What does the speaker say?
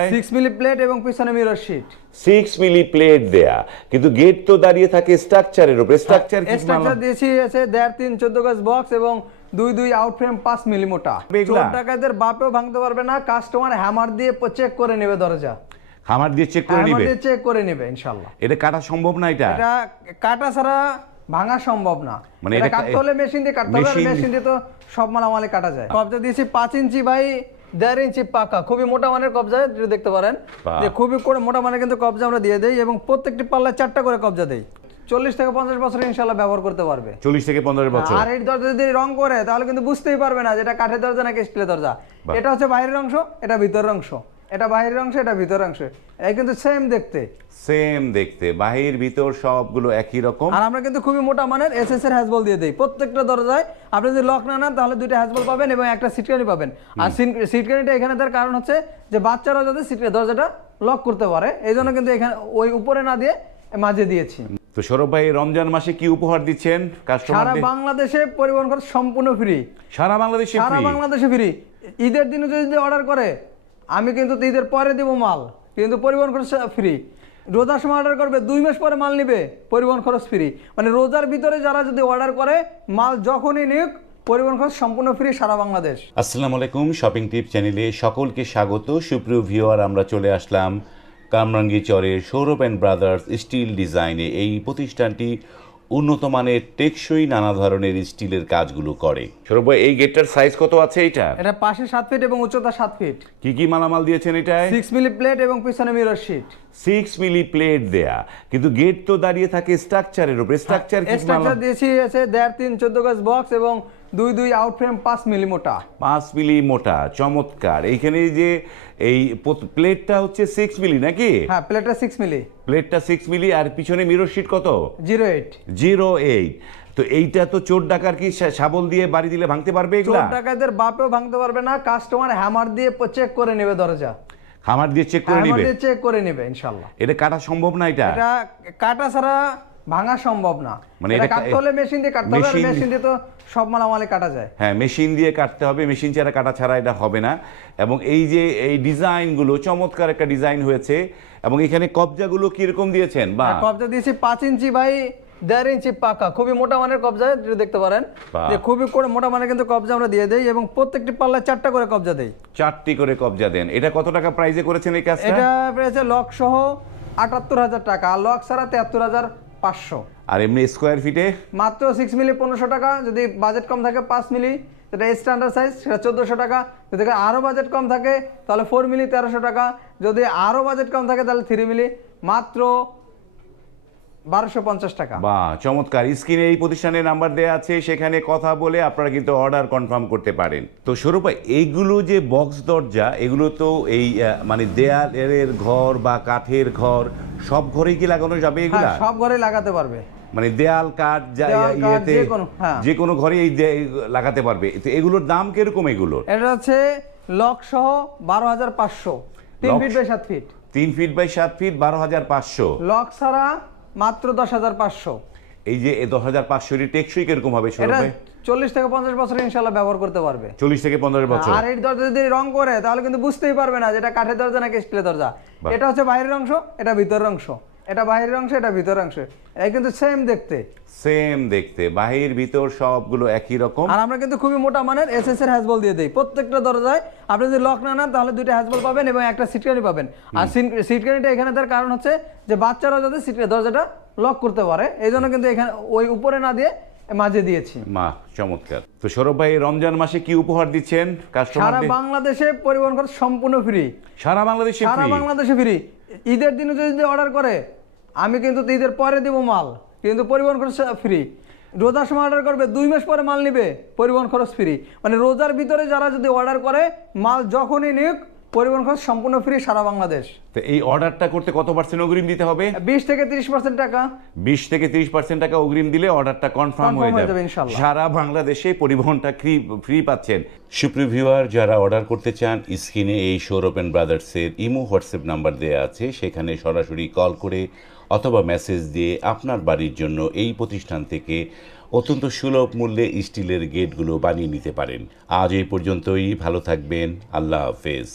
6 milli plate এবং পিছনে mirror sheet 6 milli plate দেয়া, কিন্তু গেট তো দাঁড়িয়ে থাকে স্ট্রাকচারের উপরে। স্ট্রাকচার কি স্ট্রাকচার দিয়েছি আছে 1.5 3 14 গজ বক্স এবং 2 আউট ফ্রেম 5 মিলি মোটা। এগুলা? চোর ডাকাতদের বাপেও ভাঙতে পারবে না, কাস্টমার হ্যামার দিয়ে চেক করে নেবে দরজা। খামার দিয়ে চেক করে হ্যামার নিবে? দিয়ে চেক করে নেবে ইনশাআল্লাহ। এটা কাটা সম্ভব না? এটা কাটা ছাড়া ভাঙা সম্ভব না। মানে এটা এটা কাটতে হলে মেশিন দিয়ে কাটতে হবে, মেশিন দিয়ে তো সব মালামালে কাটা যায়। কবজা দিয়েছি 5 ইঞ্চি বাই 1.5 ইঞ্চি পাকা, খুবই মোটা মানের কবজা, যদি দেখতে পারেন যে খুবই করে মোটা মানের কিন্তু কবজা আমরা দিয়ে দেই এবং প্রত্যেকটি পাল্লায় 4টা করে কবজা দেই। 40 থেকে 50 বছর ইনশাআল্লাহ ব্যবহার করতে পারবে। 40 থেকে 15 বছর। আর এই দরজা যদি রং করে তাহলে কিন্তু বুঝতেই পারবে না যে এটা কাঠের দরজা নাকি স্টিলের দরজা। এটা হচ্ছে বাইরের অংশ, এটা ভিতরের অংশ, এটা বাইরের অংশ, এটা ভিতরের অংশ। এই কিন্তু সেম দেখতে, বাহির ভিতর সবগুলো একই রকম। আর আমরা কিন্তু খুবই মোটা মানের এসএস এর হ্যাজবল দিয়ে দেই প্রত্যেকটা দরজায়। আপনি যদি লক না নেন তাহলে 2টা হ্যাজবল পাবেন এবং একটা সিটকানি পাবেন। আর সিটকানিটা এখানে তার কারণ হচ্ছে যে বাচ্চারা যাতে দরজাটা লক করতে পারে, এই জন্য কিন্তু এখানে ওই উপরে না দিয়ে মাঝে দিয়েছি। তো সৌরভ ভাই, রমজান মাসে কি উপহার দিচ্ছেন কাস্টমারদের? সারা বাংলাদেশে পরিবহন খরচ সম্পূর্ণ ফ্রি। সারা বাংলাদেশে সারা বাংলাদেশে ফ্রি। ঈদের দিনে যদি অর্ডার করে আমি কিন্তু ঈদের পরে দিব মাল, কিন্তু পরিবহন খরচ ফ্রি। রোজার সময় অর্ডার করবে 2 মাস পরে মাল নিবে, পরিবহন খরচ ফ্রি। মানে রোজার ভিতরে যারা যদি অর্ডার করে মাল যখনই নিক পরিবহন খরচ সম্পূর্ণ ফ্রি সারা বাংলাদেশ। আসসালামু আলাইকুম, শপিং টিপ চ্যানেলে সকলকে স্বাগত। সুপ্রিয় ভিউয়ার, আমরা চলে আসলাম কামরাঙ্গীচরের সৌরভ অ্যান্ড ব্রাদার্স স্টিল ডিজাইনে। এই প্রতিষ্ঠানটি উন্নত মানের টেকসই নানা ধরনের স্টিলের কাজগুলো করে। সৌরভ ভাই, এই গেটটার সাইজ কত আছে? এটা পাশে 7 ফিট এবং উচ্চতা 7 ফিট। কি কি মালামাল দিয়েছেন এটায়? 6 মিলি প্লেট এবং পিছনে মিরর শীট 6 মিলি প্লেট দেয়া, কিন্তু গেট তো দাঁড়িয়ে থাকে স্ট্রাকচারের উপরে। স্ট্রাকচার কি? স্ট্রাকচার দিয়েছি আছে 1.5 3 14 গজ বক্স এবং 2 আউট ফ্রেম 5 মিলি মোটা। 5 মিলি মোটা, চমৎকার। এইখানে যে এই প্লেটটা হচ্ছে 6 মিলি নাকি? হ্যাঁ, প্লেটটা 6 মিলি। প্লেটটা 6 মিলি, আর পিছনে মিরর শীট কত? 08। তো এইটা তো চোর ডাকার কি শাবল দিয়ে বাড়ি দিলে ভাঙতে পারবে এগুলা? চোর ডাকাতদের বাপেও ভাঙতে পারবে না, কাস্টমার হ্যামার দিয়ে চেক করে নেবে দরজা। খামার দিয়ে চেক করে নিবে? চেক করে নেবে ইনশাআল্লাহ। এটা কাটা সম্ভব না? এটা কাটা ছাড়া ভাঙা সম্ভব না। মানে এটা কাটতে হলে মেশিন দিয়ে কাটতে হবে, মেশিন দিয়ে তো সব মালামালে কাটা যায়। হ্যাঁ, মেশিন দিয়ে কাটতে হবে, মেশিন ছাড়া কাটা ছাড়া এটা হবে না। এবং এই যে এই ডিজাইনগুলো, চমৎকার একটা ডিজাইন হয়েছে। এবং এখানে কবজাগুলো কিরকম দিয়েছেন? বা কবজা দিয়েছি 5 ইঞ্চি বাই 1.5 ইঞ্চি পাকা, খুবই মোটা মানের কবজা, যদি দেখতে পারেন যে খুবই করে মোটা মানের কিন্তু কবজা আমরা দিয়ে দেই এবং প্রত্যেকটি পাল্লায় 4টা করে কবজা দেই। 4টি করে কবজা দেন। এটা কত টাকা প্রাইসে করেছেন এই কাজটা? এটা প্রাইসে লক সহ 78,000 টাকা, আর লক ছাড়া 73,500। আর এমনি স্কোয়ার ফিটে মাত্র 6 মিলি 1500 টাকা। যদি বাজেট কম থাকে 5 মিলি, যেটা স্ট্যান্ডার্ড সাইজ, সেটা 1400 টাকা। যদি আরও বাজেট কম থাকে তাহলে 4 মিলি 1300 টাকা। যদি আরও বাজেট কম থাকে তাহলে 3 মিলি মাত্র 1250 টাকা। বাহ, চমৎকার। স্ক্রিনে এই প্রতিষ্ঠানের নাম্বার দেওয়া আছে, সেখানে কথা বলে আপনারা কিন্তু অর্ডার কনফার্ম করতে পারেন। তো সৌরভ ভাই, এইগুলো যে বক্স দরজা, এগুলো তো এই মানে দেয়ালের ঘর বা কাঠের ঘর সব ঘরেই কি লাগানো যাবে এগুলা? সব ঘরে লাগাতে পারবে, মানে দেয়াল কাঠ ইয়েতে যে কোনো ঘরে এই লাগাতে পারবে। তো এগুলোর দাম কিরকম? এগুলোর এটা হচ্ছে লক সহ 12,500, 3 feet by 7 feet. 3 feet by 7 feet 12,500। Lock ছাড়া মাত্র 10,500। এই যে 10,500 টেকসই কিরকম হবে সৌরভ ভাই? 40 থেকে 50 বছর ইনশাআল্লাহ ব্যবহার করতে পারবে। 40 থেকে 15 বছর। আর এই দরজা যদি রং করে তাহলে কিন্তু বুঝতেই পারবে না যে এটা কাঠের দরজা নাকি স্টিলের দরজা। এটা হচ্ছে বাইরের অংশ, এটা ভিতরের অংশ, এটা বাইরের অংশ, এটা ভিতরের অংশ। এই কিন্তু সেম দেখতে, বাহির ভিতর সবগুলো একই রকম। আর আমরা কিন্তু খুবই মোটা মানের এসএস এর হ্যাজবল দিয়ে দেই প্রত্যেকটা দরজায়। আপনি যদি লক না নেন তাহলে 2টা হ্যাজবল পাবেন এবং একটা সিটকানি পাবেন। আর সিটকানিটা এখানে তার কারণ হচ্ছে যে বাচ্চারা যাতে দরজাটা লক করতে পারে, এই জন্য কিন্তু এখানে ওই উপরে না দিয়ে মাঝে দিয়েছি। চমৎকার। তো সৌরভ ভাই, রমজান মাসে কি উপহার দিচ্ছেন কাস্টমারদের? সারা বাংলাদেশে পরিবহন খরচ সম্পূর্ণ ফ্রি। সারা বাংলাদেশে ফ্রি। ঈদের দিনে যদি অর্ডার করে আমি কিন্তু ঈদের পরে দিব মাল, কিন্তু পরিবহন খরচ ফ্রি। রোজার সময় অর্ডার করবে 2 মাস পরে মাল নিবে, পরিবহন খরচ ফ্রি। মানে রোজার ভিতরে যারা যদি অর্ডার করে মাল যখনই নিক পরিবহন খরচ সম্পূর্ণ ফ্রি সারা বাংলাদেশ। তো এই অর্ডারটা করতে কত পার্সেন্ট অগ্রিম দিতে হবে? 20 থেকে 30% টাকা। 20 থেকে 30% টাকা অগ্রিম দিলে অর্ডারটা কনফার্ম হয়ে যাবে ইনশাআল্লাহ। সারা বাংলাদেশে পরিবহনটা ফ্রি পাচ্ছেন। সুপ্রিয় ভিউয়ার, যারা অর্ডার করতে চান, স্ক্রিনে এই সৌরভ অ্যান্ড ব্রাদার্সের ইমো হোয়াটসঅ্যাপ নাম্বার দেওয়া আছে, সেখানে সরাসরি কল করে অথবা মেসেজ দিয়ে আপনার বাড়ির জন্য এই প্রতিষ্ঠান থেকে অত্যন্ত সুলভ মূল্যে স্টিলের গেটগুলো বানিয়ে নিতে পারেন। আজ এই পর্যন্তই। ভালো থাকবেন। আল্লাহ হাফেজ।